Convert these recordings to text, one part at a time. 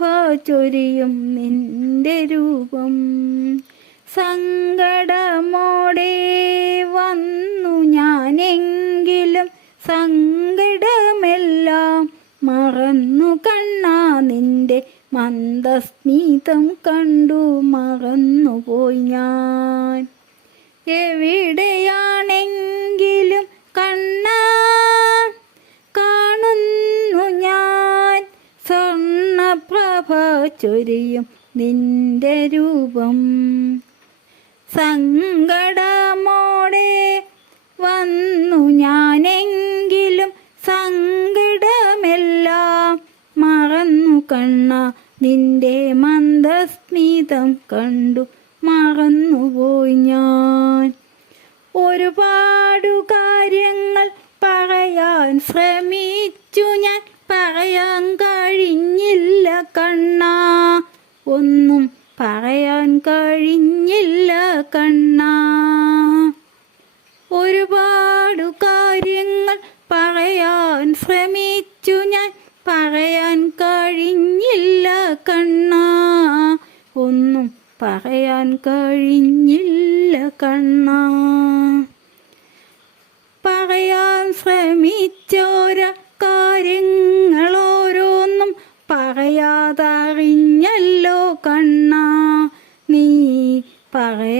പ്രഭ ചൊരിയും നിന്റെ രൂപം. സങ്കടമോടെ വന്നു ഞാനെങ്കിലും സങ്കടമെല്ലാം മറന്നു കണ്ണാ നിന്റെ മന്ദസ്മീതം കണ്ടു മറന്നുപോയി ഞാൻ. എവിടെയാണെങ്കിലും ചൊരിയും നിന്റെ രൂപം. സങ്കടമോടെ വന്നു ഞാനെങ്കിലും സങ്കടമെല്ലാം മറന്നു കണ്ണ. നിന്റെ മന്ദസ്മിതം കണ്ടു മറന്നുപോയി ഞാൻ. ഒരുപാടു കാര്യങ്ങൾ പറയാൻ ശ്രമിച്ചു. കണ്ണ. ഒരുപാടു കാര്യങ്ങൾ പറയാൻ ശ്രമിച്ചു ഞാൻ. പറയാൻ കഴിഞ്ഞില്ല കണ്ണ. ഒന്നും പറയാൻ കഴിഞ്ഞില്ല കണ്ണ. പറയാൻ ശ്രമിച്ചോര കാര്യങ്ങൾ ഓരോന്നും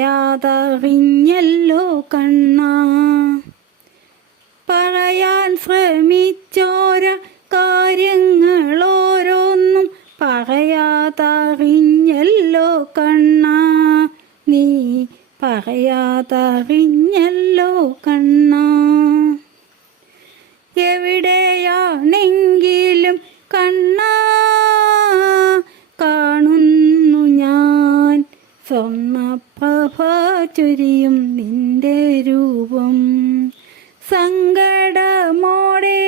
പറയാതറിഞ്ഞല്ലോ കണ്ണ. പറയാൻ ശ്രമിച്ചോര കാര്യങ്ങൾ ഓരോന്നും പറയാതറിഞ്ഞല്ലോ കണ്ണ. നീ പറയാതറിഞ്ഞല്ലോ സ്വർണപ്രഭ ചൊരിയും നിന്റെ രൂപം. സങ്കടമോടെ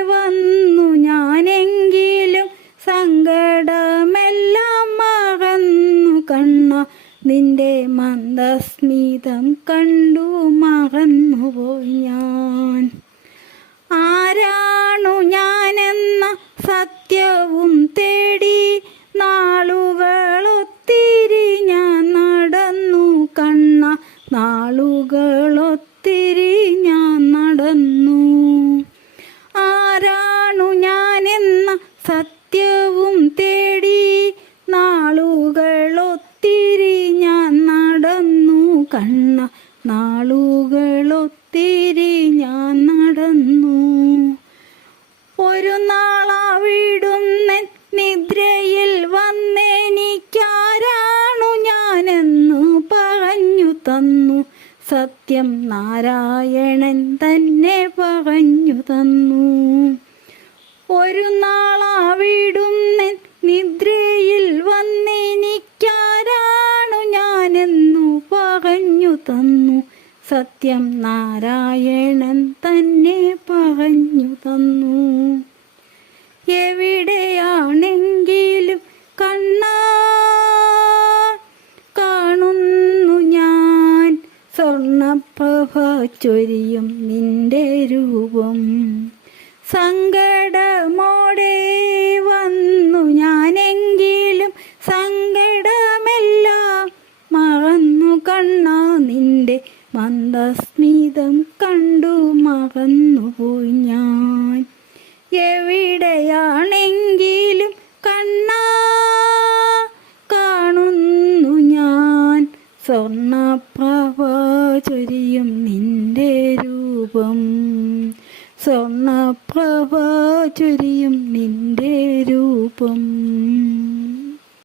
വന്നു ഞാനെങ്കിലും സങ്കടമെല്ലാം മറന്നു കണ്ണ. നിന്റെ മന്ദസ്മിതം കണ്ടു മറന്നുപോയി ഞാൻ. ആരാണു ഞാനെന്ന സത്യവും തേടി തന്നു. സത്യം നാരായണൻ തന്നെ പറഞ്ഞു തന്നു. ഒരു നാളാ നാളാവിടുന്ന നിദ്രയിൽ വന്നെനിക്കാരാണു ഞാനെന്നു പറഞ്ഞു തന്നു. സത്യം നാരായണൻ തന്നെ പറഞ്ഞു തന്നു. സ്വർണപ്രഭ ചൊരിയും നിന്റെ രൂപം. സങ്കടമോടെ വന്നു ഞാനെങ്കിലും സങ്കടമെല്ലാം മറന്നു കണ്ണ നിന്റെ മന്ദസ്മിതം കണ്ടു മറന്നുപോയി ഞാൻ. എവിടെയാണെങ്കിലും കണ്ണാ കാണുന്നു ഞാൻ. സ്വർണപ്രഭ ചൊരിയും നിന്റെ രൂപം. സ്വർണപ്രഭ ചൊരിയും നിന്റെ രൂപം.